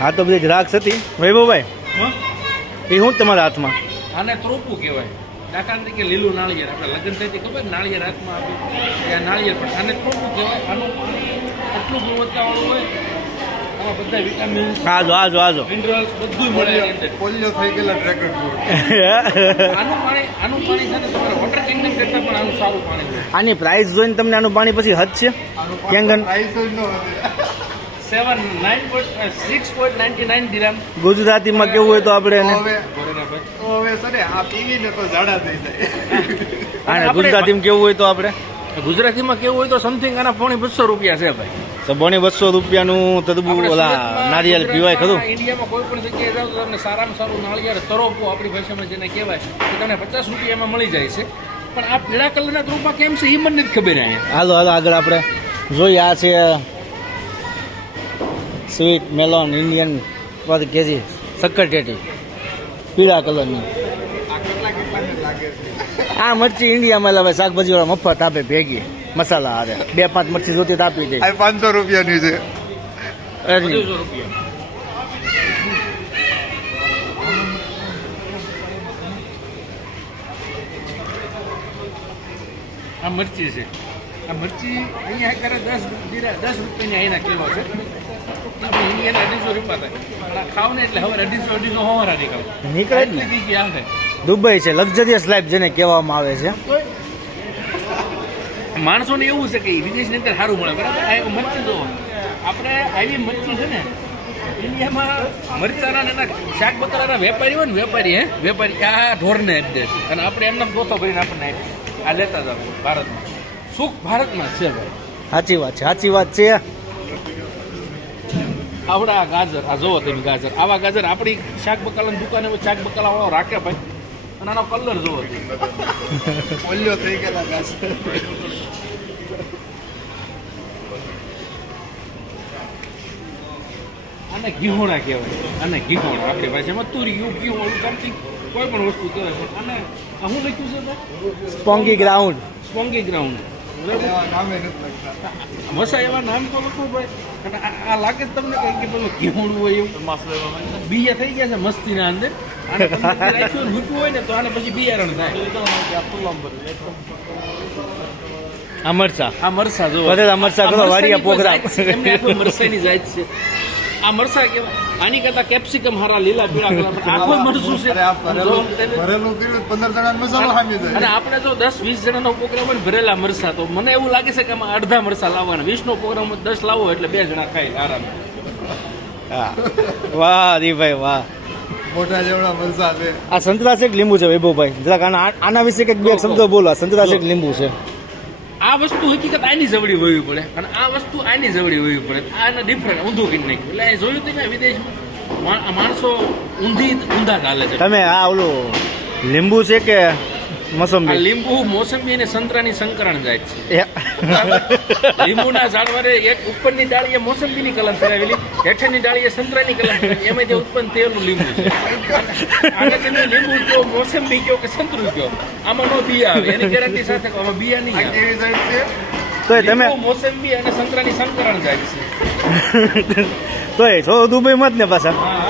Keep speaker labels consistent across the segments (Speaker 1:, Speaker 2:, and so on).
Speaker 1: હા તો બધી દ્રાક્ષ હતી. વૈભવભાઈ
Speaker 2: હં?
Speaker 1: એ શું તમારા હાથમાં?
Speaker 2: આને ત્રોપું કહેવાય. દાખલા તરીકે લીલું નાળિયેર. આપણે લગ્ન થઈ ખબર? નાળિયેર હાથમાં આપ્યું આ નાળિયેર પણ આને ત્રોપું કહેવાય. આનું પાણી એટલું ગુણવત્તાવાળું હોય. બધા વિટામિન્સ
Speaker 1: આજો આજો આજો.
Speaker 2: મિનરલ્સ બધું મળે
Speaker 3: પોલિયો થઈ ગયેલા ડ્રેગન ફ્રૂટ
Speaker 2: આનું પાણી આનું પાણી છે તમારે વોટર કિંગડમ કરતાં પણ આનું સારું પાણી છે
Speaker 1: આની પ્રાઇસ જોઈને તમને આનું પાણી પછી હદ છે? કેંગન
Speaker 3: પ્રાઇસ જોઈને ન
Speaker 2: seven nine point six point ninety nine દિરામ
Speaker 1: ગુજરાતીમાં કેવું હોય તો આપણે એને?
Speaker 3: હવે તો હવે છે ને આ પીવીને તો ઝાડા થઈ જાય.
Speaker 1: આને ગુજરાતીમાં કેવું હોય તો આપણે?
Speaker 2: ગુજરાતીમાં કેવું હોય તો સમથિંગ આના પોણી બસો રૂપિયા છે ભાઈ.
Speaker 1: તો બોણી બસો રૂપિયાનું
Speaker 2: આપણે
Speaker 1: ઓલા નારિયેલ પીવાય ખરું?
Speaker 2: ઇન્ડિયામાં કોઈ પણ જગ્યાએ જાવ તો તમને સારામાં સારું નાળિયેર તરોપો આપણી ભાષામાં જેને કહેવાય તો તમને પચાસ રૂપિયામાં મળી જાય છે. પણ આ પીળા કલરના ગ્રુપમાં કેમ છે એ મને નથી ખબર અહીંયા.
Speaker 1: હાલો હાલો આગળ આપણે. જોઈએ આ છે sweet melon Indian per KG શક્કર ટેટી પીળા કલરની.
Speaker 3: આ કેટલા કેટલાને લાગે છે
Speaker 1: આ મરચી ઇન્ડિયામાં લાવે શાકભાજી વાળા મફત આપે ભેગી મસાલા આવે બે પાંચ મરચી જોતી આપી દે.
Speaker 3: પાંચસો રૂપિયાની છે.
Speaker 2: આ મરચી છે. આ મરચી અહીંયા કરે દસ દસ રૂપિયાની અહીંના કિલો છે. આપણે ઇન્ડિયાના અઢીસો રૂપિયા થાય ખાવ ને એટલે હવે અઢીસો અઢીસો હોવાના નીકળે
Speaker 1: નીકળે જ ને.
Speaker 2: એટલી થઈ ગયા છે
Speaker 1: દુબઈ છે લક્ઝરિયસ લાઈફ જેને કહેવામાં આવે છે.
Speaker 2: માણસોને એવું છે કે વિદેશની અંદર સારું મળે. બરાબર? મરચી જો આપણે આવી મરચી છે ને ઇન્ડિયામાં મરચાના એના શાક બકરાના વેપારી હોય ને વેપારી હે? વેપારી આ ઢોરને છે. અને આપણે એમને ગોથો કરીને આપણને આપે. આ લેતા જાવ ભારતમાં. સુખ ભારતમાં છે ભાઈ.
Speaker 1: સાચી વાત છે સાચી વાત છે.
Speaker 2: આવડા આ ગાજર આ જોવો તમે ગાજર. આવા ગાજર આપણી શાક બકાલાની દુકાને શાક બકાલા વાળો રાખે ભાઈ. અને આનો કલર જોવો તમે.
Speaker 3: થઈ ગયેલા ગાજર.
Speaker 2: અને ઘીહોણા કહેવાય. અને ઘીહોણા આપણી ભાષામાં તુરિયું ઘીહોણું સમથિંગ કોઈ પણ વસ્તુ કહેવાય. અને હું આ શું લખ્યું છે
Speaker 1: સ્પોંગી ગ્રાઉન્ડ
Speaker 2: સ્પોંગી ગ્રાઉન્ડ મસા એવા નામ તો લખો ભાઈ અને આ લાગે તમને કંઈક કે પેલું ઘીવણું હોય એવું? બીયા થઈ ગયા છે મસ્તીના અંદર. આને રાખ્યું હોય ને તો આને પછી બિયારણ થાય.
Speaker 1: આ મરચા.
Speaker 2: આ મરસા જો
Speaker 1: મરચાં કરો, વાડિયા પોગરા.
Speaker 2: એમને મરસાની જાત છે. આ મરસા કેવા આની કરતા કેપ્સિકમ હારા લીલા પીળા મરસું છે.
Speaker 3: ભરેલું ભરેલું કર્યું પંદર જણા મસાલો ખામી
Speaker 2: અને આપણે જો દસ વીસ જણાનો પ્રોગ્રામ હોય ભરેલા મરસા તો મને એવું લાગે છે કે આમાં અડધા મરસા લાવવાના. વીસ નો પ્રોગ્રામ દસ લાવો એટલે બે જણા ખાય આરામ.
Speaker 1: હા. વાહ દીભાઈ વાહ.
Speaker 3: મોટા જેવડા મરસા છે.
Speaker 1: આ સંતરા છે કે લીંબુ છે વૈભવભાઈ. જરાક આના આના વિશે કંઈક બે શબ્દો બોલો. સંતરા છે કે લીંબુ છે.
Speaker 2: આ વસ્તુ હકીકત આની જવડી હોવી પડે. અને આ વસ્તુ આની જવડી હોવી પડે. આને ડિફરન્ટ ઊંધું કરી નાખ્યું. એટલે જોયું તમે વિદેશમાં? માણસો ઊંધી ઊંધા ચાલે છે.
Speaker 1: તમે આ ઓલું લીંબુ છે કે મોસંબી.
Speaker 2: લીંબુ મોસંબી અને સંતરાની સંકરણ જાય છે.
Speaker 1: એ-
Speaker 2: લીંબુના ઝાડવારે એક ઉપરની ડાળીએ મોસંબીની કલમ ફેરાવેલી હેઠળની ડાળીએ સંતરાની કલમ. એમાં જે ઉત્પન્ન થયેલું લીંબુ છે. આને તમે લીંબુ કયો મોસંબી કયો કે સંતરું કયો આમાં નો બિયા આવે. એની ગેરંટી સાથે આમાં બિયા નહીં આવે.
Speaker 1: તોય તમે
Speaker 2: મોસંબી અને સંતરાની સંકરણ જાય છે.
Speaker 1: તોય છો દુબઈ જ ને પાછા?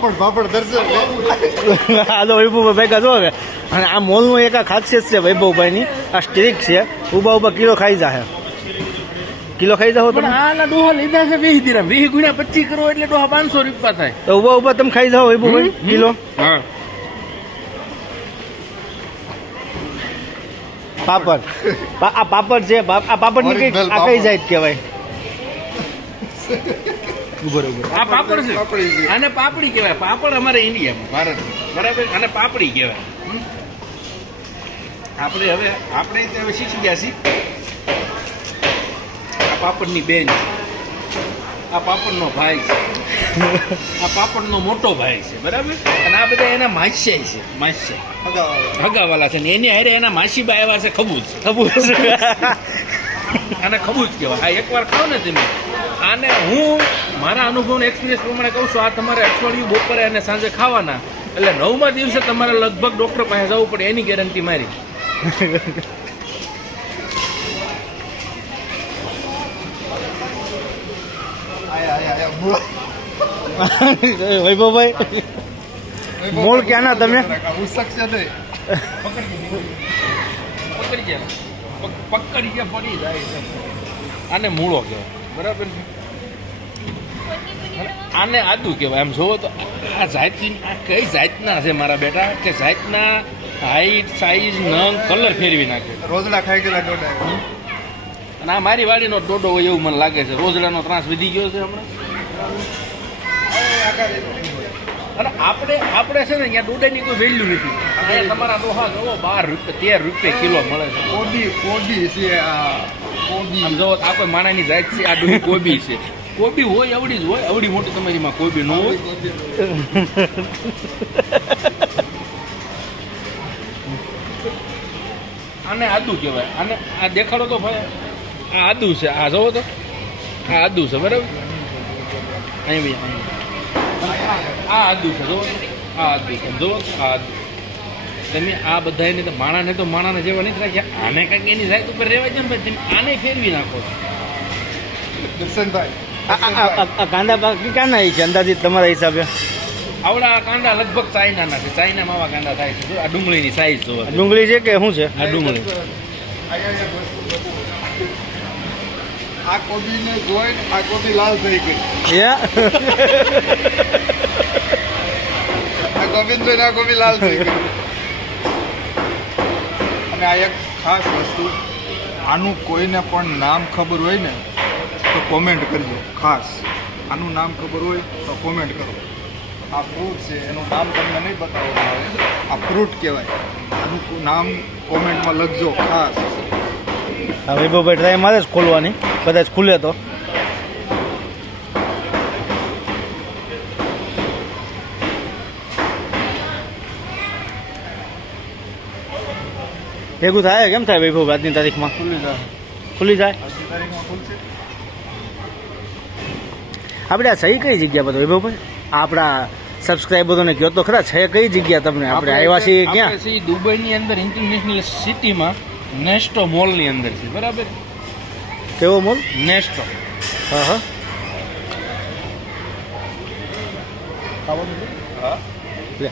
Speaker 3: પાપડ પાપડ દર્શન
Speaker 1: હાલો વૈભવભાઈ ભેગા જો હવે. અને આ મોલનું એક આ ખાસિયત છે વૈભવભાઈની. આ સ્ટ્રીક છે. ઊભા ઊભા કિલો ખાઈ જાહે. કિલો ખાઈ જાવ
Speaker 2: પણ
Speaker 1: તમે?
Speaker 2: આના ડોહા લીધા છે વીસ દિરહમ વીસ ગુણ્યા પચીસ કરો એટલે ડોહા પાંચસો રૂપિયા થાય.
Speaker 1: તો ઊભા ઊભા તમે ખાઈ જાવ વૈભવભાઈ કિલો.
Speaker 2: હા.
Speaker 1: પાપડ. આ પાપડ છે. આ પાપડની કઈ આ કઈ જાય કહેવાય? ઊભો ઉભર
Speaker 2: આ પાપડ છે?
Speaker 3: પાપડી છે.
Speaker 2: આને પાપડી કહેવાય. પાપડ અમારે ઇન્ડિયામાં ભારતમાં. બરાબર? આને પાપડી કહેવાય? આપણે હવે આપણે તો હવે શીખી ગયા છીએ. આ પાપડની બેન છે. આ પાપડનો ભાઈ છે. આ પાપડનો મોટો ભાઈ છે બરાબર? અને આ બધા એના માસ્યાઈ છે માસ્યા. હગાવાલા. છે. ને એની હારે એના માસીબા આવ્યા છે ખબૂજ
Speaker 1: ખબર
Speaker 2: આને ખબૂજ કહેવાય. આ એકવાર ખાવ ને તમે. આને હું મારા અનુભવના એક્સપિરિયન્સ પ્રમાણે કહું છું આ તમારે અઠવાડિયું બપોરે અને સાંજે ખાવાના. એટલે નવમા દિવસે તમારે લગભગ ડૉક્ટર પાસે જવું પડે એની ગેરંટી મારી.
Speaker 1: વૈભવભાઈ મૂળ ક્યાંના તમે?
Speaker 2: પકડી ગયા પકડી કે પડી જાય આને મૂળો કહેવાય. બરાબર છે? આને આદુ કહેવાય. આમ જોવો તો આ જાતની આ કઈ જાતના છે મારા બેટા? કે જાતના હાઈટ સાઈઝ નંગ કલર ફેરવી નાખે.
Speaker 3: રોજડા ખાઈ ગયેલા ડોડા
Speaker 2: અને આ મારી વાડીનો ડોડો હોય એવું મને લાગે છે. રોજડાનો ત્રાસ વધી ગયો છે હમણાં? અને આપણે આપણે છે ને અહીંયા ડોડાની કોઈ વેલ્યુ નથી. અહીંયા તમારા ડોહા જોવો બાર રૂપિયા તેર રૂપિયા કિલો મળે છે.
Speaker 3: કોબી કોબી છે આ કોડી
Speaker 2: આમ જોવો આ કોઈ માણાની જાત છે આ ડુંગળી કોબી છે. કોબી હોય અવડી જ હોય અવડી મોટી તમારીમાં કોબી ન હોય. આને આદુ કહેવાય. આને આ દેખાડો તો ભાઈ. આ આદુ છે. આ જોવો તો. આ આદુ છે બરાબર? અહીં ભાઈ. આ આદુ છે જો આ આદુ છે જો આ આદુ. તમે આ બધાને તો માણાને તો માણાને જેવા નથી રાખ્યા. આને કાંઈક એની જાત ઉપર રહેવા છે ને ભાઈ તમે આને ફેરવી નાખો છો.
Speaker 3: દર્શનભાઈ
Speaker 1: આ- આ આ- આ કાંદા બાકી ક્યાંના છે? અંદાજિત તમારા હિસાબે?
Speaker 2: આવડા કાંદા લગભગ ચાઇનાના છે. ચાઇનામાં આવા કાંદા થાય છે. આ ડુંગળીની સાઈઝ જોવા
Speaker 1: ડુંગળી છે કે શું છે?
Speaker 2: આ ડુંગળી.
Speaker 3: આ કોબીને જોઈ આ કોબી લાલ થઈ ગઈ. આ ગોવિંદ જોઈને આ કોબી લાલ થઈ ગઈ. અને આ એક ખાસ વસ્તુ આનું કોઈને પણ નામ ખબર હોય ને તો કોમેન્ટ કરજો ખાસ. આનું નામ ખબર હોય તો કોમેન્ટ કરો. આ ફ્રૂટ છે એનું નામ તમને નહીં બતાવવામાં આવે. આ ફ્રૂટ કહેવાય. આનું નામ કોમેન્ટમાં લખજો ખાસ.
Speaker 1: આ વૈભવભાઈ ટ્રાય મારે જ ખોલવાની. કદાચ ખુલે તો. ભેગું થાય? કેમ થાય વૈભવ આજની તારીખમાં?
Speaker 3: ખુલ્લી જાય
Speaker 1: ખુલી જાય
Speaker 3: આજની તારીખમાં ખુલશે.
Speaker 1: આપણે આ સહી કઈ જગ્યા પર? વૈભવભાઈ આપણા સબસ્ક્રાઈબરોને કહો તો ખરા છે કઈ જગ્યા તમને? આપણે આવ્યા છીએ ક્યાં?
Speaker 2: દુબઈની અંદર ઇન્ટરનેશનલ સિટીમાં નેસ્ટો મોલની અંદર છે બરાબર?
Speaker 1: કેવો મોલ?
Speaker 2: નેસ્ટો
Speaker 1: હા હા. લે.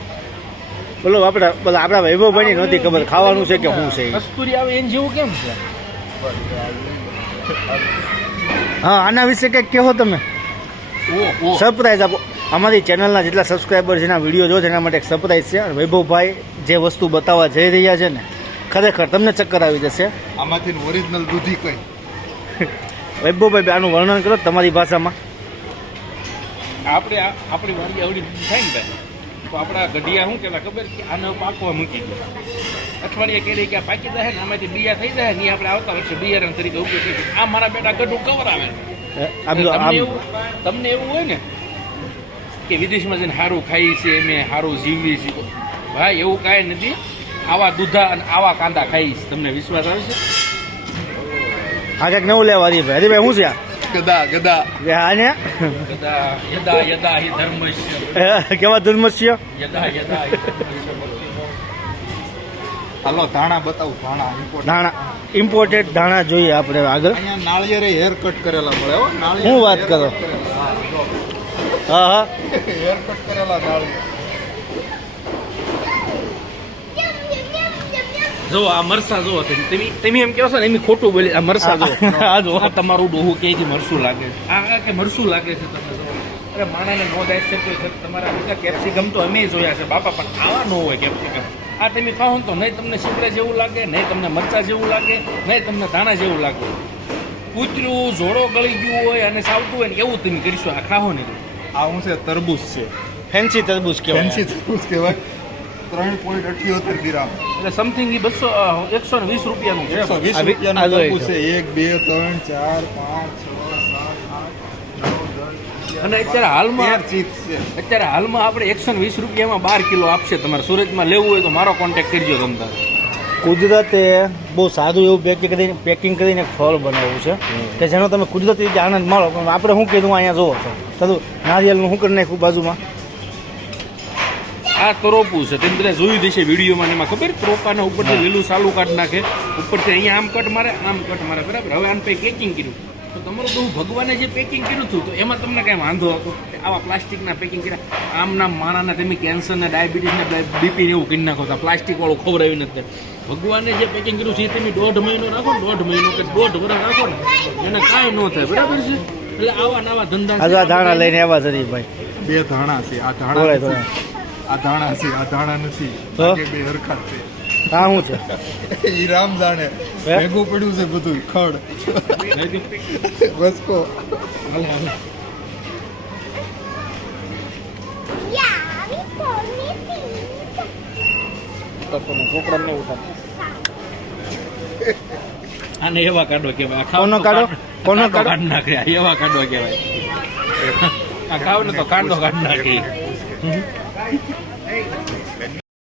Speaker 1: બોલો આપણા બોલો આપણા વૈભવભાઈની નહોતી ખબર ખાવાનું છે કે શું છે
Speaker 2: કસ્તુરી આવે એન જેવું કેમ છે?
Speaker 1: હા આના વિશે કંઈક કહો તમે. સરપ્રાઈઝ આપો. અમારી ચેનલના જેટલા સબસ્ક્રાઈબર જેના વીડિયો જો છે એના માટે એક સરપ્રાઈઝ છે. વૈભવભાઈ જે વસ્તુ બતાવવા જઈ રહ્યા છે ને ખરેખર તમને ચક્કર આવી જશે.
Speaker 3: આમાંથી ઓરિજિનલ દૂધી કઈ?
Speaker 1: વૈભવભાઈ આનું વર્ણન કરો તમારી ભાષામાં.
Speaker 2: આપણે આપણી વાડી આવડી થાય ને ભાઈ. તો આપણા ગઢિયા શું કહેવાય? ખબર કે આને પાકવા મૂકી દે અઠવાડિયે કેરી કે આ પાકી જાય ને આમાંથી બિયા થઈ જાય ને આપણે આવતા વર્ષે બિયારણ તરીકે ઉપયોગ કરીએ આ મારા બેટા ગઢું કવર આવે.
Speaker 1: આમ તો
Speaker 2: તમને એવું હોય ને કે વિદેશમાં જઈને સારું ખાઈ છે મેં સારું જીવીએ છે. ભાઈ એવું કાંઈ નથી. આવા દૂધા અને આવા કાંદા ખાઈશ તમને વિશ્વાસ આવે છે?
Speaker 1: આ કંઈક નવું લેવા હરીભાઈ હરીભાઈ શું છે
Speaker 3: ગદા ગદા.
Speaker 1: હા ને?
Speaker 2: ગદા યદા યદા હિ ધર્મસ્ય.
Speaker 1: કેવા ધર્મસ્ય?
Speaker 2: યદા યદા
Speaker 3: હાલો ધાણા બતાવું ધાણા.
Speaker 1: ધાણા ઇમ્પોર્ટેડ ધાણા જોઈએ આપણે આગળ.
Speaker 3: અહીંયા નાળિયેરે હેર કટ કરેલા મળે હો નાળિયેર
Speaker 1: શું વાત કરો?
Speaker 3: હા,
Speaker 1: હા હા.
Speaker 3: હેર કટ કરેલા નાળિયેર.
Speaker 2: જો આ મરસા જો તમે તમે- એમ કહો છો ને એમ ખોટું બોલે આ મરસા જો.
Speaker 1: આ જો.
Speaker 2: આ તમારું ડોહું કે છે મરસું લાગે છે. આ કે મરસું લાગે છે તમે જો. અરે માણાને નો દાય છે તો તમારા બધા કેપ્સિકમ તો અમે જોયા છે બાપા પણ આવા ન હોય કેપ્સિકમ. આ તમે ખાઓ ને તો નહીં તમને શીપડા જેવું લાગે નહીં તમને મરચા જેવું લાગે નહીં તમને દાણા જેવું લાગે. કૂતરું જોડો ગળી ગયું હોય અને સાવતું હોય ને એવું તમે કરીશું આ ખાઓ ને
Speaker 3: આ હું છે તરબૂચ છે.
Speaker 1: ફેન્સી તરબૂચ કહેવાય.
Speaker 3: ફેન્સી તરબૂચ કહેવાય. ત્રણ પોઈન્ટ અઠ્યોતેર ગ્રામ.
Speaker 2: એટલે સમથિંગ એ બસો એકસો ને વીસ રૂપિયાનું છે.
Speaker 3: એકસો વીસ રૂપિયાનું
Speaker 1: આ
Speaker 3: છે. એક બે ત્રણ ચાર પાંચ છ સાત આઠ
Speaker 2: અને અત્યારે હાલમાં
Speaker 3: ચીપ્સ છે.
Speaker 2: અત્યારે હાલમાં આપણે એકસો વીસ રૂપિયામાં બાર કિલો આપશે. તમારે સુરતમાં લેવું હોય તો મારો કોન્ટેક્ટ કરજો તમને
Speaker 1: કુદરતે બહુ સારું એવું પેકિંગ કરીને પેકિંગ કરીને ફળ બનાવ્યું છે. કે જેનો તમે કુદરતી રીતે આનંદ માણો. પણ આપણે શું કીધું અહીંયા જોવો છો? થતું નારિયેલનું શું કરી નાખ્યું બાજુમાં?
Speaker 2: આ તરોપું છે. તેમ બધા જોયું દેશે વિડીયોમાં એમાં ખબર? ત્રોપાના ઉપરથી લીલું સાલું કાઢ નાખે. ઉપરથી અહીંયા આમ કટ મારે આમ કટ મારે બરાબર? હવે આમ પછી પેકિંગ કર્યું. તો તમારું બહુ ભગવાને જે પેકિંગ કર્યું હતું તો એમાં તમને કાંઈ વાંધો હતો આવા પ્લાસ્ટિકના પેકિંગ કર્યા. આમ નામ માણાના તમે કેન્સર ડાયાબિટીસના બીપીને એવું કરી નાખો પ્લાસ્ટિકવાળું પ્લાસ્ટિક વાળું ખવડાવી નથી ભગવાને જે પેકિંગ કર્યું છે એ તમે દોઢ મહિનો રાખો ને દોઢ મહિનો કે દોઢ વર્ષ રાખો ને એને કાંઈ ન થાય બરાબર છે? એટલે આવા નવા ધંધા
Speaker 1: ધાણા લઈને આવ્યા શરીફભાઈ
Speaker 3: બે ધાણા છે આ ધાણા. આ ધાણા છે આ નથી. બે હરખાત જ
Speaker 1: આ શું છે?
Speaker 3: ઈ રામ જાણે? ભેગું પડ્યું છે બધું ખડ. વસકો
Speaker 2: આને એવા કાઢો કેવાય આ ખાવ
Speaker 1: કોનો કાઢો?
Speaker 2: કાઢ-
Speaker 1: કોનો
Speaker 2: કાઢો
Speaker 1: કાઢો?
Speaker 2: કાઢ નાખે. આ એવા કાઢો કેવાય આ ખાવ ને તો કાંડો કાઢ નાખે.